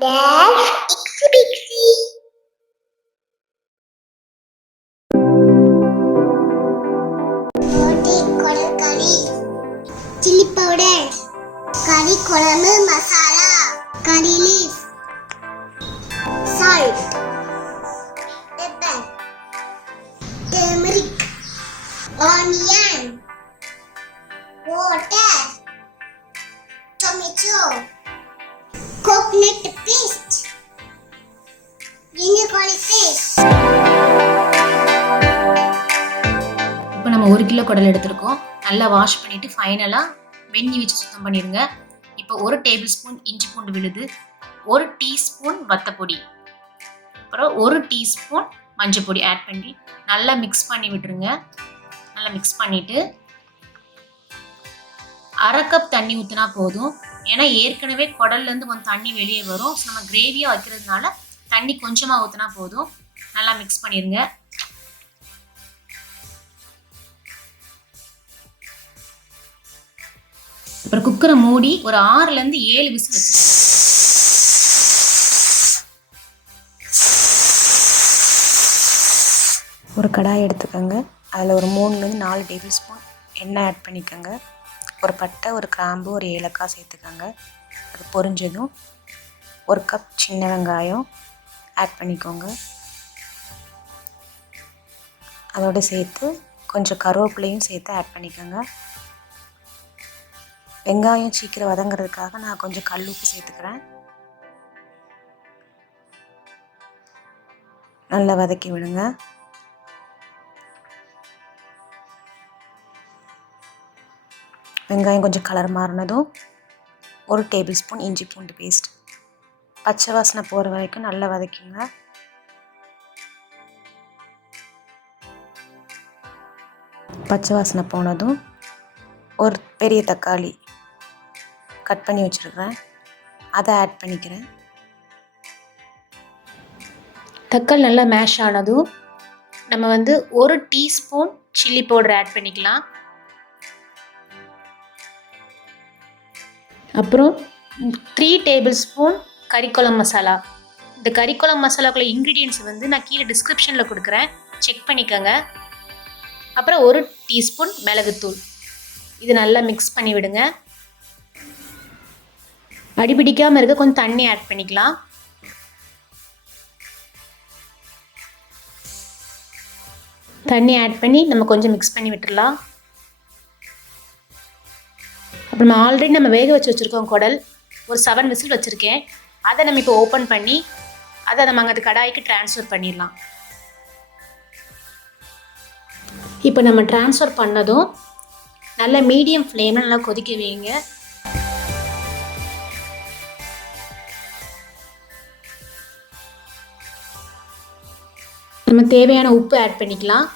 Dash Ixi Boti Kudal curry, chili powder, curry Kulambu masala, curry leaves, salt, pepper, turmeric, onion, water, tomato, Cocunut Paste, ginger garlic paste. இப்போ நம்ம 1 kilo குடல் எடுத்திருக்கோம். நல்லா wash பண்ணிட்டு ஃபைனலாக வெண்ணி வச்சு சுத்தம் பண்ணிடுங்க. இப்போ 1 டேபிள் ஸ்பூன் இஞ்சி பூண்டு விழுது, 1 டீஸ்பூன் வத்தப்பொடி, அப்புறம் 1 டீஸ்பூன் மஞ்சள் பொடி ஆட் பண்ணி நல்லா மிக்ஸ் பண்ணி விட்டுருங்க. நல்லா மிக்ஸ் பண்ணிவிட்டு 1/2 கப் தண்ணி ஊற்றினா போதும். ஏன்னா ஏற்கனவே குடல்லேருந்து கொஞ்சம் தண்ணி வெளியே வரும். ஸோ நம்ம கிரேவியாக வைக்கிறதுனால தண்ணி கொஞ்சமாக ஊற்றினா போதும். நல்லா மிக்ஸ் பண்ணிடுங்க. அப்புறம் குக்கரை மூடி ஒரு 6லேருந்து 7 விசில் வச்சு ஒரு கடாய் எடுத்துக்கோங்க. அதில் ஒரு 3லேருந்து 4 டேபிள் ஸ்பூன் எண்ணெய் ஆட் பண்ணிக்கோங்க. ஒரு பட்டை, ஒரு கிராம்பு, ஒரு ஏலக்காய் சேர்த்துக்கோங்க. அது பொரிஞ்சதும் 1 கப் சின்ன வெங்காயம் ஆட் பண்ணிக்கோங்க. அதோடு சேர்த்து கொஞ்சம் கருவேப்பிலையும் சேர்த்து ஆட் பண்ணிக்கோங்க. வெங்காயம் சீக்கிரம் வதங்கிறதுக்காக நான் கொஞ்சம் கல் உப்பு சேர்த்துக்கிறேன். நல்லா வதக்கி விடுங்க. வெங்காயம் கொஞ்சம் கலர் மாறினதும் 1 டேபிள் ஸ்பூன் இஞ்சி பூண்டு பேஸ்ட், பச்சை வாசனை போகிற வரைக்கும் நல்லா வதக்கிங்க. பச்சை வாசனை போனதும் ஒரு பெரிய தக்காளி கட் பண்ணி வச்சுருக்கிறேன், அதை ஆட் பண்ணிக்கிறேன். தக்காளி நல்லா மேஷ் ஆனதும் நம்ம 1 டீஸ்பூன் சில்லி பவுடர் ஆட் பண்ணிக்கலாம். அப்புறம் 3 டேபிள் ஸ்பூன் கறிக்குழம்பு மசாலா. இந்த கறிக்குழம்பு மசாலாக்குள்ள இன்க்ரீடியன்ட்ஸ் நான் கீழே டிஸ்கிரிப்ஷனில் கொடுக்குறேன், செக் பண்ணிக்கோங்க. அப்புறம் 1 டீஸ்பூன் மிளகுத்தூள். இது நல்லா மிக்ஸ் பண்ணி விடுங்க. அடிபிடிக்காமல் இருக்க கொஞ்சம் தண்ணி ஆட் பண்ணிக்கலாம். தண்ணி ஆட் பண்ணி நம்ம கொஞ்சம் மிக்ஸ் பண்ணி விட்டுடலாம். அப்புறம் ஆல்ரெடி நம்ம வேக வச்சுருக்கோம் குடல், ஒரு 7 விசில் வச்சுருக்கேன். அதை நம்ம இப்போ ஓப்பன் பண்ணி அதை நம்ம அங்கே கடாய்க்கு ட்ரான்ஸ்ஃபர் பண்ணிடலாம். இப்போ நம்ம ட்ரான்ஸ்ஃபர் பண்ணதும் நல்லா மீடியம் ஃப்ளேமில் நல்லா கொதிக்க வைங்க. நம்ம தேவையான உப்பு ஆட் பண்ணிக்கலாம்.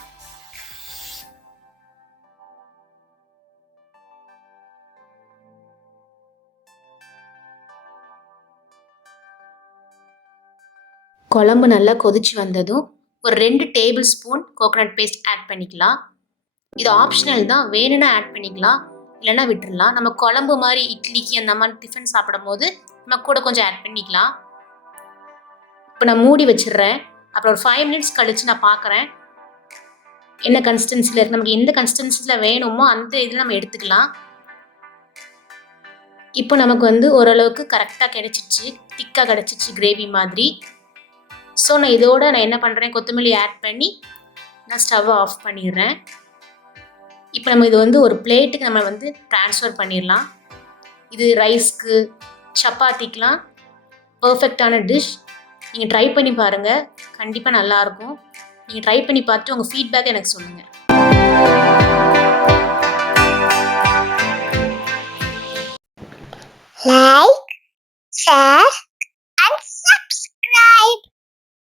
குழம்பு நல்லா கொதிச்சு வந்ததும் ஒரு 2 tablespoon coconut paste add பண்ணிக்கலாம். இது ஆப்ஷனல் தான், வேணும்னா ஆட் பண்ணிக்கலாம், இல்லைன்னா விட்டுடலாம். நம்ம குழம்பு மாதிரி இட்லிக்கு அந்த மாதிரி டிஃபன் சாப்பிடும் போது நம்ம கூட கொஞ்சம் ஆட் பண்ணிக்கலாம். இப்போ நான் மூடி வச்சிடுறேன். அப்புறம் ஒரு 5 மினிட்ஸ் கழித்து நான் பார்க்குறேன் என்ன கன்சிஸ்டன்சியில் இருக்குது. நமக்கு எந்த கன்சிஸ்டன்சியில் வேணுமோ அந்த இதில் நம்ம எடுத்துக்கலாம். இப்போ நமக்கு ஓரளவுக்கு கரெக்டாக கிடச்சிச்சு, திக்காக கிடச்சிச்சு கிரேவி மாதிரி. ஸோ நான் இதோட என்ன பண்ணுறேன், கொத்தமல்லி ஆட் பண்ணி நான் ஸ்டவ்வை ஆஃப் பண்ணிடுறேன். இப்போ நம்ம இது ஒரு பிளேட்டுக்கு நம்ம ட்ரான்ஸ்ஃபர் பண்ணிடலாம். இது ரைஸ்க்கு, சப்பாத்திக்கெலாம் பர்ஃபெக்டான டிஷ். நீங்கள் ட்ரை பண்ணி பாருங்கள், கண்டிப்பாக நல்லாயிருக்கும். நீங்கள் ட்ரை பண்ணி பார்த்துட்டு உங்கள் ஃபீட்பேக் எனக்கு சொல்லுங்கள்.